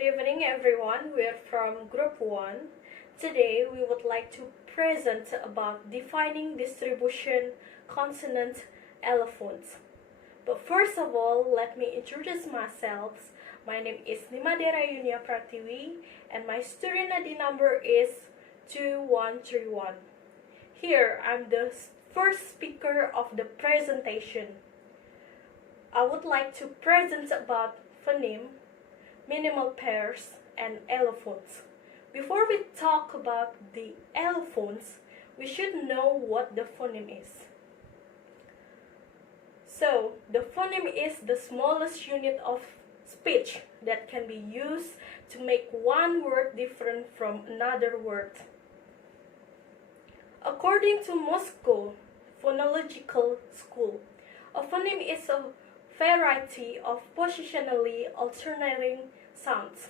Good evening everyone, we are from Group 1. Today we would like to present about defining distribution consonant allophones. But first of all, let me introduce myself. My name is Yunia Pratiwi and my student ID number is 2131. Here I'm the first speaker of the presentation. I would like to present about phoneme, minimal pairs, and allophones. Before we talk about the allophones, we should know what the phoneme is. So, the phoneme is the smallest unit of speech that can be used to make one word different from another word. According to Moscow Phonological School, a phoneme is a variety of positionally alternating sounds.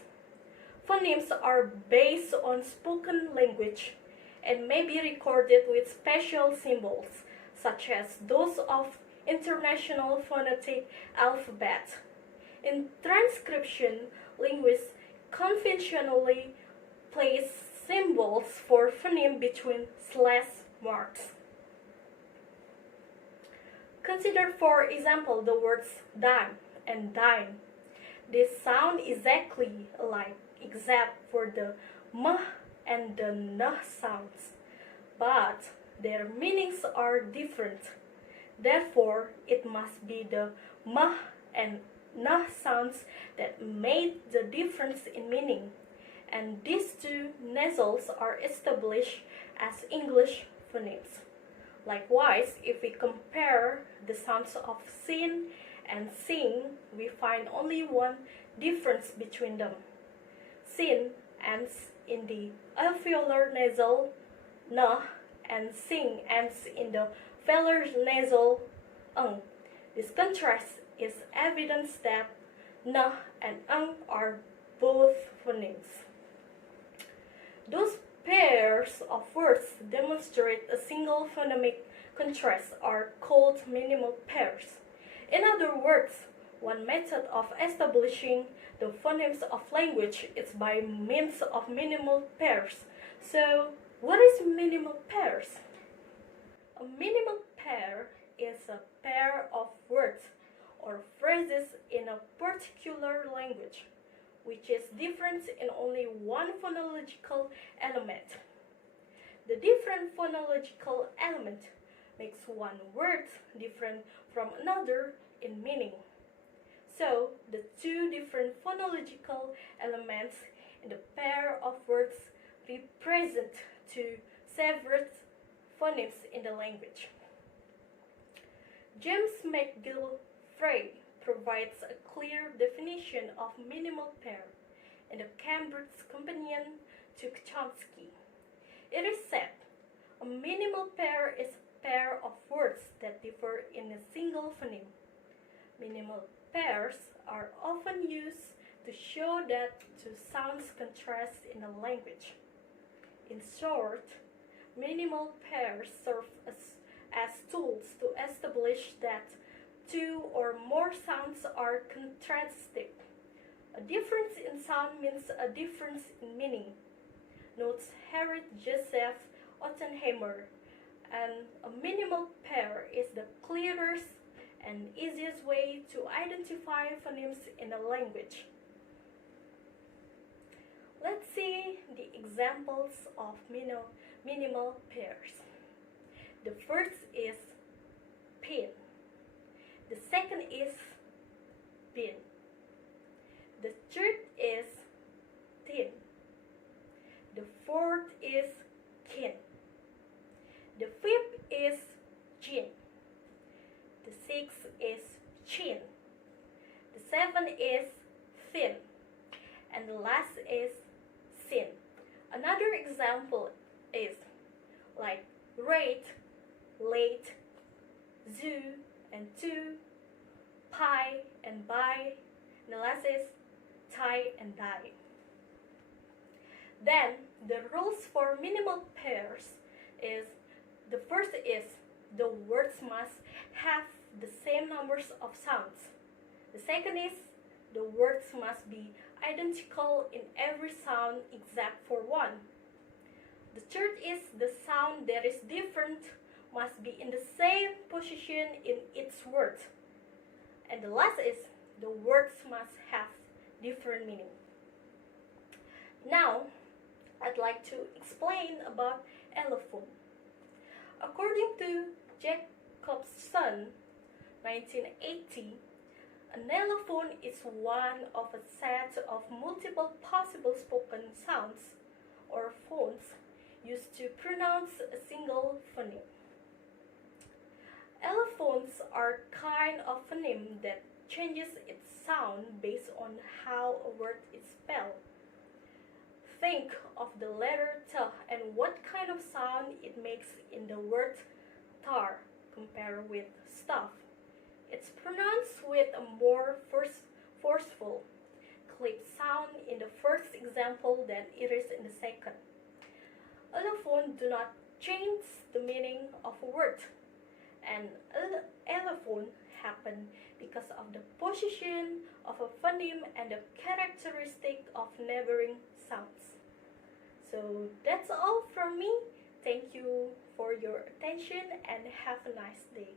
Phonemes are based on spoken language and may be recorded with special symbols, such as those of International Phonetic Alphabet. In transcription, linguists conventionally place symbols for phoneme between slash marks. Consider, for example, the words dime and dine. They sound exactly alike except for the m and the n sounds, but their meanings are different. Therefore, it must be the m and n sounds that made the difference in meaning, and these two nasals are established as English phonemes. Likewise, if we compare the sounds of sin and sing, we find only one difference between them. Sin ends in the alveolar nasal n, and sing ends in the velar nasal ng. This contrast is evidence that n and ng are both phonemes. Those pairs of words demonstrate a single phonemic contrast are called minimal pairs. In other words, one method of establishing the phonemes of language is by means of minimal pairs. So, what is minimal pairs? A minimal pair is a pair of words or phrases in a particular language, which is different in only one phonological element. The different phonological element makes one word different from another in meaning. So, the two different phonological elements in the pair of words represent two separate phonemes in the language. James McGillivray provides a clear definition of minimal pair in the Cambridge Companion to Chomsky. It is said, a minimal pair is a pair of words that differ in a single phoneme. Minimal pairs are often used to show that two sounds contrast in a language. In short, minimal pairs serve as tools to establish that two or more sounds are contrasting. A difference in sound means a difference in meaning, notes Harry Joseph Ottenheimer, and a minimal pair is the clearest and easiest way to identify phonemes in a language. Let's see the examples of minimal pairs. The first is pin. The second is pin. The third is tin. The fourth is kin. The fifth is gin. The sixth is chin. The seventh is thin. And the last is sin. Another example is like rate, late, zoo and two, pie and buy, and the last is tie and die. Then the rules for minimal pairs is, the first is the words must have the same numbers of sounds. The second is the words must be identical in every sound except for one. The third is the sound that is different must be in the same position in each word. And the last is the words must have different meaning. Now, I'd like to explain about allophone. According to Jacobson, 1980, an allophone is one of a set of multiple possible spoken sounds or phones used to pronounce a single phoneme. Allophones are kind of phoneme that changes its sound based on how a word is spelled. Think of the letter T and what kind of sound it makes in the word tar compared with stuff. It's pronounced with a more forceful, clip sound in the first example than it is in the second. Allophones do not change the meaning of a word, and allophone happen because of the position of a phoneme and the characteristic of neighboring sounds. So that's all from me. Thank you for your attention and have a nice day.